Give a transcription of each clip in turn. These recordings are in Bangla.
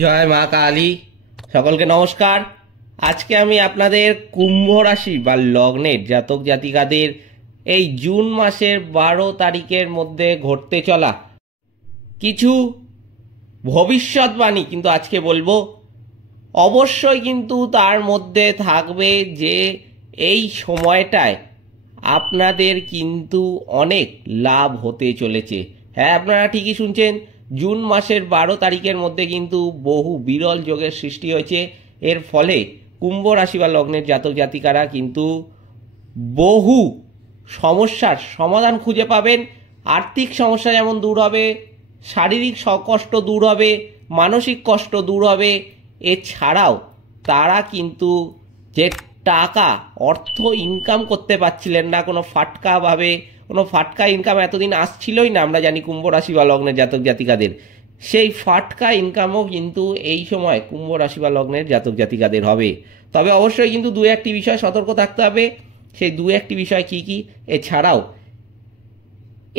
জয় মা কালী। সকলকে নমস্কার। আজকে আমি আপনাদের কুম্ভ রাশি বা লগ্নের জাতক জাতিকাদের এই জুন মাসের 12 তারিখের মধ্যে ঘটতে চলা কিছু ভবিষ্যৎবাণী কিন্তু আজকে বলবো। অবশ্যই কিন্তু তার মধ্যে থাকবে যে এই সময়টায় আপনাদের কিন্তু অনেক লাভ হতে চলেছে। হ্যাঁ, আপনারা ঠিকই শুনছেন, জুন মাসের 12 তারিখের মধ্যে কিন্তু বহু বিরল যোগের সৃষ্টি হয়েছে। এর ফলে কুম্ভ রাশি বা লগ্নের জাতক জাতিকারা কিন্তু বহু সমস্যার সমাধান খুঁজে পাবেন। আর্থিক সমস্যা যেমন দূর হবে, শারীরিক কষ্ট দূর হবে, মানসিক কষ্ট দূর হবে। এছাড়াও তারা কিন্তু যে টাকা অর্থ ইনকাম করতে পারছিলেন না, কোনো ফাটকা ইনকাম এতদিন আসছিলই না, আমরা জানি কুম্ভ রাশি বা লগ্নের জাতক জাতিকাদের, সেই ফাটকা ইনকামও কিন্তু এই সময় কুম্ভ রাশি বা লগ্নের জাতক জাতিকাদের হবে। তবে অবশ্যই কিন্তু দু একটি বিষয় সতর্ক থাকতে হবে। সেই দু একটি বিষয় কি কি, এছাড়াও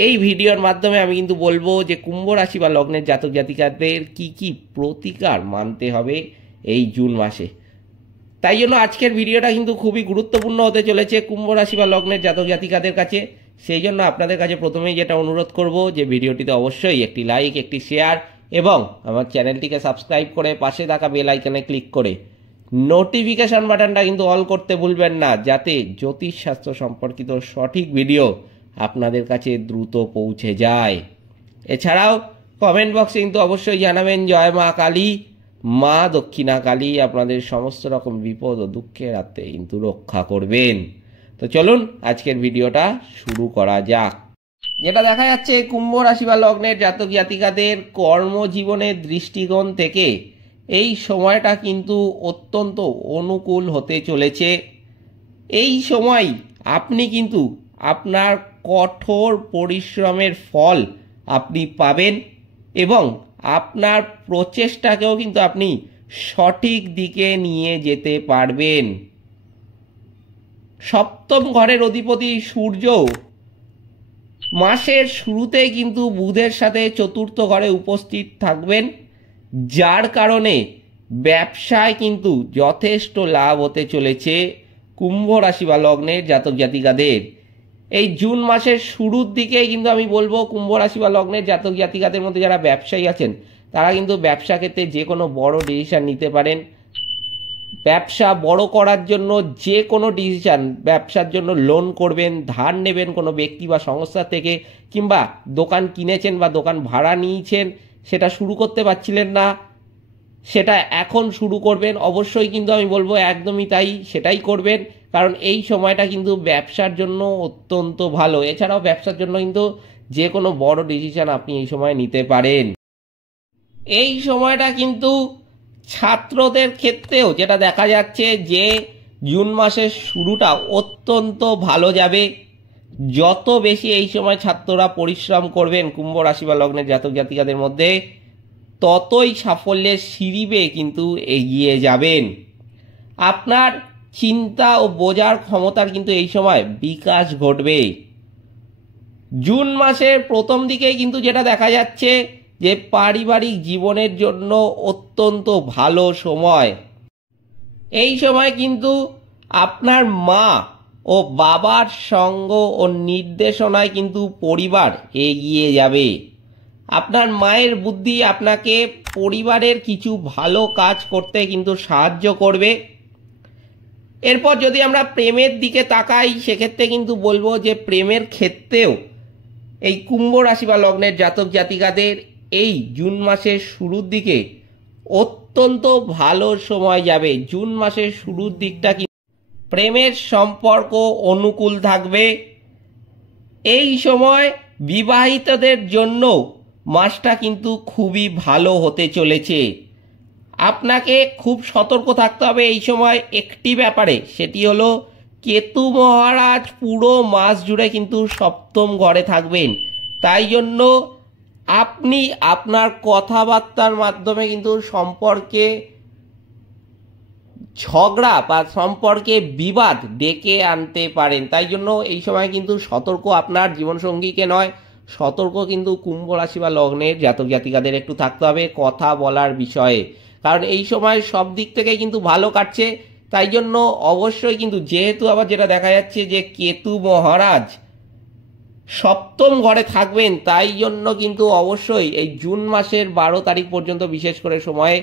এই ভিডিওর মাধ্যমে আমি কিন্তু বলবো যে কুম্ভ রাশি বা লগ্নের জাতক জাতিকাদের কি কি প্রতিকার মানতে হবে এই জুন মাসে। তাই জন্য আজকের ভিডিওটা কিন্তু খুবই গুরুত্বপূর্ণ হতে চলেছে কুম্ভ রাশি বা লগ্নের জাতক জাতিকাদের কাছে। সেই জন্য আপনাদের কাছে প্রথমেই যেটা অনুরোধ করব যে ভিডিওটিতে অবশ্যই একটি লাইক, একটি শেয়ার এবং আমার চ্যানেলটিকে সাবস্ক্রাইব করে পাশে থাকা বেল আইকনে ক্লিক করে নোটিফিকেশন বাটনটা কিন্তু অল করতে ভুলবেন না, যাতে জ্যোতিষশাস্ত্র সম্পর্কিত সঠিক ভিডিও আপনাদের কাছে দ্রুত পৌঁছে যায়। এছাড়াও কমেন্ট বক্সে কিন্তু অবশ্যই জানাবেন জয় মা কালী, মা দক্ষিণা কালী আপনাদের সমস্ত রকম বিপদ ও দুঃখের হাতে কিন্তু রক্ষা করবেন। তো চলুন আজকের ভিডিওটা শুরু করা যাক। যেটা দেখা যাচ্ছে কুম্ভ রাশি বা লগ্নের জাতক জাতিকাদের কর্মজীবনের দৃষ্টিকোণ থেকে এই সময়টা কিন্তু অত্যন্ত অনুকূল হতে চলেছে। এই সময় আপনি কিন্তু আপনার কঠোর পরিশ্রমের ফল আপনি পাবেন এবং আপনার প্রচেষ্টাকেও কিন্তু আপনি সঠিক দিকে নিয়ে যেতে পারবেন। সপ্তম ঘরের অধিপতি সূর্য মাসের শুরুতেই কিন্তু বুধের সাথে চতুর্থ ঘরে উপস্থিত থাকবেন, যার কারণে ব্যবসায় কিন্তু যথেষ্ট লাভ হতে চলেছে কুম্ভ রাশি বা লগ্নের জাতক জাতিকাদের। এই জুন মাসের শুরুর দিকেই কিন্তু আমি বলবো কুম্ভ রাশি বা লগ্নের জাতক জাতিকাদের মধ্যে যারা ব্যবসায়ী আছেন তারা কিন্তু ব্যবসা ক্ষেত্রে যে কোনো বড় ডিসিশন নিতে পারেন। ব্যবসা বড় করার জন্য যে কোনো ডিসিশন, ব্যবসার জন্য লোন করবেন, ধার নেবেন কোনো ব্যক্তি বা সংস্থা থেকে, কিংবা দোকান কিনেছেন বা দোকান ভাড়া নিয়েছেন, সেটা শুরু করতে পারছিলেন না, সেটা এখন শুরু করবেন। অবশ্যই কিন্তু আমি বলবো একদমই তাই, সেটাই করবেন, কারণ এই সময়টা কিন্তু ব্যবসার জন্য অত্যন্ত ভালো। এছাড়াও ব্যবসার জন্য কিন্তু যে কোনো বড় ডিসিশন আপনি এই সময় নিতে পারেন। এই সময়টা কিন্তু ছাত্রদের ক্ষেত্রেও যেটা দেখা যাচ্ছে যে জুন মাসের শুরুটা অত্যন্ত ভালো যাবে। যত বেশি এই সময় ছাত্ররা পরিশ্রম করবেন কুম্ভ রাশি বা লগ্নের জাতক জাতিকাদের মধ্যে, ততই সাফল্যের সিঁড়ি বেয়ে কিন্তু এগিয়ে যাবেন। আপনার চিন্তা ও বোঝার ক্ষমতার কিন্তু এই সময় বিকাশ ঘটবে। জুন মাসের প্রথম দিকেই কিন্তু যেটা দেখা যাচ্ছে যে পারিবারিক জীবনের জন্য অত্যন্ত ভালো সময়। এই সময় কিন্তু আপনার মা ও বাবার সঙ্গ ও নির্দেশনায় কিন্তু পরিবার এগিয়ে যাবে। আপনার মায়ের বুদ্ধি আপনাকে পরিবারের কিছু ভালো কাজ করতে কিন্তু সাহায্য করবে। এরপর যদি আমরা প্রেমের দিকে তাকাই, সেক্ষেত্রে কিন্তু বলবো যে প্রেমের ক্ষেত্রেও এই কুম্ভ রাশি বা লগ্নের জাতক জাতিকাদের এই জুন মাসের শুরুর দিকে অত্যন্ত ভালো সময় যাবে। জুন মাসের শুরুর দিকটা কি প্রেমের সম্পর্ক অনুকূল থাকবে। এই সময় বিবাহিতদের জন্য মাসটা কিন্তু খুবই ভালো হতে চলেছে। আপনাকে খুব সতর্ক থাকতে হবে এই সময় একটি ব্যাপারে, সেটি হলো কেতু মহারাজ পুরো মাস জুড়ে কিন্তু সপ্তম ঘরে থাকবেন। তাই জন্য আপনি আপনার কথাবার্তার মাধ্যমে কিন্তু সম্পর্কে ঝগড়া বা সম্পর্কে বিবাদ ডেকে আনতে পারেন। তাই জন্য এই সময় কিন্তু সতর্ক আপনার জীবনসঙ্গীকে নয়, সতর্ক কিন্তু কুম্ভ রাশি বা লগ্নের জাতক জাতিকাদের একটু থাকতে হবে কথা বলার বিষয়ে। কারণ এই সময় সব দিক থেকে কিন্তু ভালো কাটছে। তাই জন্য অবশ্যই কিন্তু, যেহেতু আবার যেটা দেখা যাচ্ছে যে কেতু মহারাজ সপ্তম ঘরে থাকবেন, তাই জন্য কিন্তু অবশ্যই এই জুন মাসের 12 তারিখ পর্যন্ত বিশেষ করে সময়ে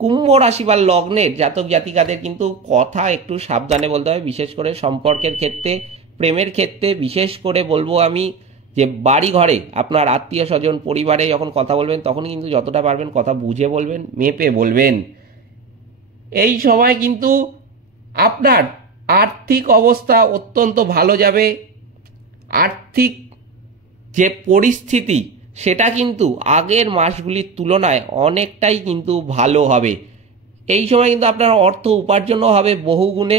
কুম্ভ রাশি বা লগ্নের জাতক জাতিকাদের কিন্তু কথা একটু সাবধানে বলতে হবে, বিশেষ করে সম্পর্কের ক্ষেত্রে, প্রেমের ক্ষেত্রে। বিশেষ করে বলবো আমি যে বাড়ি ঘরে আপনার আত্মীয় স্বজন পরিবারে যখন কথা বলবেন, তখন কিন্তু যতটা পারবেন কথা বুঝে বলবেন, মেপে বলবেন। এই সময় কিন্তু আপনার আর্থিক অবস্থা অত্যন্ত ভালো যাবে। আর্থিক যে পরিস্থিতি সেটা কিন্তু আগের মাসগুলির তুলনায় অনেকটাই কিন্তু ভালো হবে। এই সময় কিন্তু আপনার অর্থ উপার্জনও হবে বহুগুণে।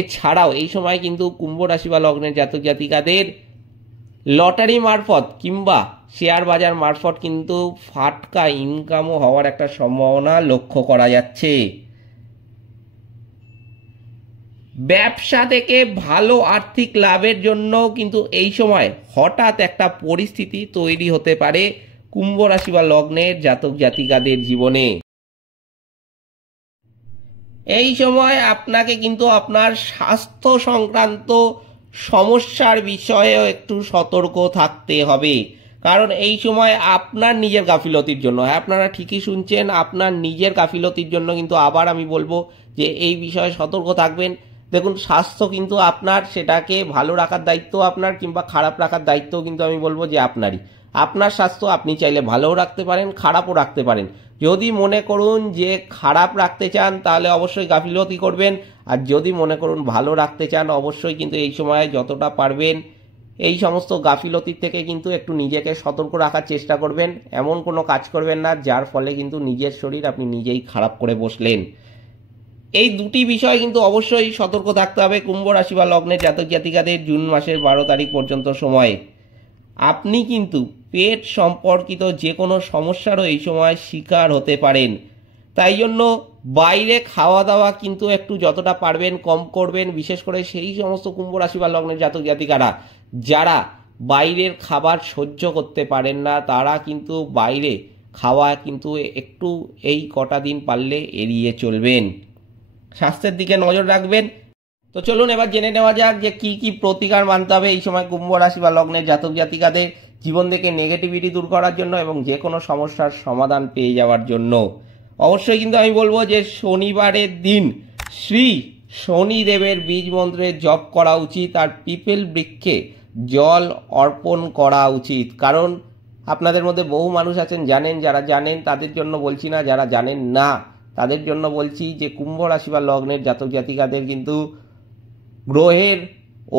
এছাড়াও এই সময় কিন্তু কুম্ভ রাশি বা লগ্নের জাতক জাতিকাদের লটারি মারফত কিংবা শেয়ার বাজার মারফত কিন্তু ফাটকা ইনকামও হওয়ার একটা সম্ভাবনা লক্ষ্য করা যাচ্ছে। ব্যবসা থেকে ভালো আর্থিক লাভের জন্য কিন্তু এই সময় হঠাৎ একটা পরিস্থিতি তৈরি হতে পারে কুম্ভ রাশি বা লগ্নের জাতক জাতিকাদের জীবনে। এই সময় আপনাকে কিন্তু আপনার স্বাস্থ্য সংক্রান্ত সমস্যার বিষয়েও একটু সতর্ক থাকতে হবে। কারণ এই সময় আপনার নিজের গাফিলতির জন্য, হ্যাঁ আপনারা ঠিকই শুনছেন, আপনার নিজের গাফিলতির জন্য কিন্তু আবার আমি বলবো যে এই বিষয়ে সতর্ক থাকবেন। দেখুন, স্বাস্থ্য কিন্তু আপনার, সেটাকে ভালো রাখার দায়িত্ব আপনার, কিংবা খারাপ রাখার দায়িত্ব কিন্তু আমি বলবো যে আপনারই। আপনার স্বাস্থ্য আপনি চাইলে ভালোও রাখতে পারেন, খারাপও রাখতে পারেন। যদি মনে করুন যে খারাপ রাখতে চান তাহলে অবশ্যই গাফিলতি করবেন, আর যদি মনে করুন ভালো রাখতে চান অবশ্যই কিন্তু এই সময় যতটা পারবেন এই সমস্ত গাফিলতির থেকে কিন্তু একটু নিজেকে সতর্ক রাখার চেষ্টা করবেন। এমন কোনো কাজ করবেন না যার ফলে কিন্তু নিজের শরীর আপনি নিজেই খারাপ করে বসলেন। এই দুটি বিষয় কিন্তু অবশ্যই সতর্ক থাকতে হবে কুম্ভ রাশি বা লগ্নের জাতক জাতিকাদের জুন মাসের 12 তারিখ পর্যন্ত সময়ে। আপনি কিন্তু পেট সম্পর্কিত যে কোনো সমস্যারও এই সময় শিকার হতে পারেন। তাই জন্য বাইরে খাওয়া দাওয়া কিন্তু একটু যতটা পারবেন কম করবেন। বিশেষ করে সেই সমস্ত কুম্ভ রাশি বা লগ্নের জাতক জাতিকারা যারা বাইরের খাবার সহ্য করতে পারেন না, তারা কিন্তু বাইরে খাওয়া কিন্তু একটু এই কটা দিন পারলে এড়িয়ে চলবেন। স্বাস্থ্যের দিকে নজর রাখবেন। তো চলুন এবার জেনে নেওয়া যাক যে কি কি প্রতিকার মানতে হবে এই সময় কুম্ভ রাশি বা লগ্নের জাতক জাতিকাদের জীবন থেকে নেগেটিভিটি দূর করার জন্য এবং যে কোনো সমস্যার সমাধান পেয়ে যাওয়ার জন্য। অবশ্যই কিন্তু আমি বলবো যে শনিবারের দিন শ্রী শনিদেবের বীজ মন্ত্রের জপ করা উচিত, আর পিপল বৃক্ষে জল অর্পণ করা উচিত। কারণ আপনাদের মধ্যে বহু মানুষ আছেন জানেন, যারা জানেন তাদের জন্য বলছি না, যারা জানেন না তাদের জন্য বলছি যে কুম্ভ রাশি বা লগ্নের জাতক জাতিকাদের কিন্তু গ্রহের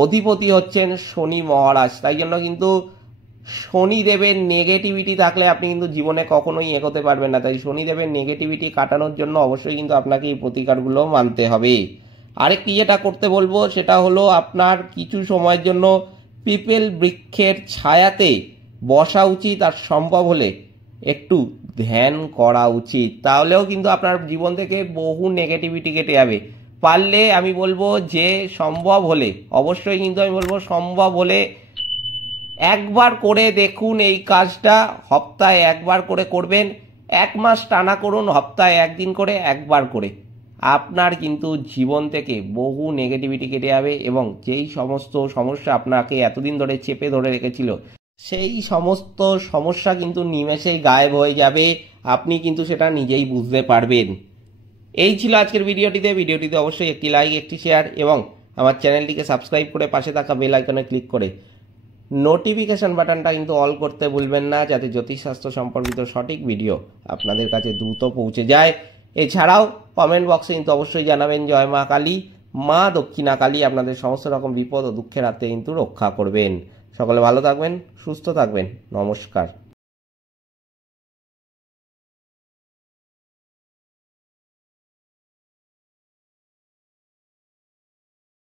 অধিপতি হচ্ছেন শনি মহারাজ। তাই জন্য কিন্তু শনিদেবের নেগেটিভিটি থাকলে আপনি কিন্তু জীবনে কখনোই এগোতে পারবেন না। তাই শনিদেবের নেগেটিভিটি কাটানোর জন্য অবশ্যই কিন্তু আপনাকে এই প্রতিকারগুলো মানতে হবে। আরেকটি যেটা করতে বলবো সেটা হলো আপনার কিছু সময়ের জন্য পিপল বৃক্ষের ছায়াতে বসা উচিত, আর সম্ভব হলে একটু ধ্যান করা উচিত। তাহলেও কিন্তু আপনার জীবন থেকে বহু নেগেটিভিটি কেটে যাবে। পারলে আমি বলবো যে সম্ভব হলে, অবশ্যই কিন্তু আমি বলবো সম্ভব হলে একবার করে দেখুন এই কাজটা। সপ্তাহে একবার করে করবেন, 1 মাস টানা করুন, সপ্তাহে একদিন করে, একবার করে। আপনার কিন্তু জীবন থেকে বহু নেগেটিভিটি কেটে যাবে এবং যেই সমস্ত সমস্যা আপনাকে এতদিন ধরে চেপে ধরে রেখেছিল সেই সমস্ত সমস্যা কিন্তু নিমেষেই গায়েব হয়ে যাবে। আপনি কিন্তু সেটা নিজেই বুঝতে পারবেন। এই ছিল আজকের ভিডিওটিতে অবশ্যই একটি লাইক, একটি শেয়ার এবং আমার চ্যানেলটিকে সাবস্ক্রাইব করে পাশে থাকা বেল আইকনে ক্লিক করে নোটিফিকেশন বাটনটা কিন্তু অল করতে ভুলবেন না, যাতে জ্যোতিষশাস্ত্র সম্পর্কিত সঠিক ভিডিও আপনাদের কাছে দ্রুত পৌঁছে যায়। এছাড়াও কমেন্ট বক্সে কিন্তু অবশ্যই জানাবেন জয় মা কালী, মা দক্ষিণা কালী আপনাদের সমস্ত রকম বিপদ ও দুঃখের হাত থেকে কিন্তু রক্ষা করবেন। সকলে ভালো থাকবেন, সুস্থ থাকবেন। নমস্কার।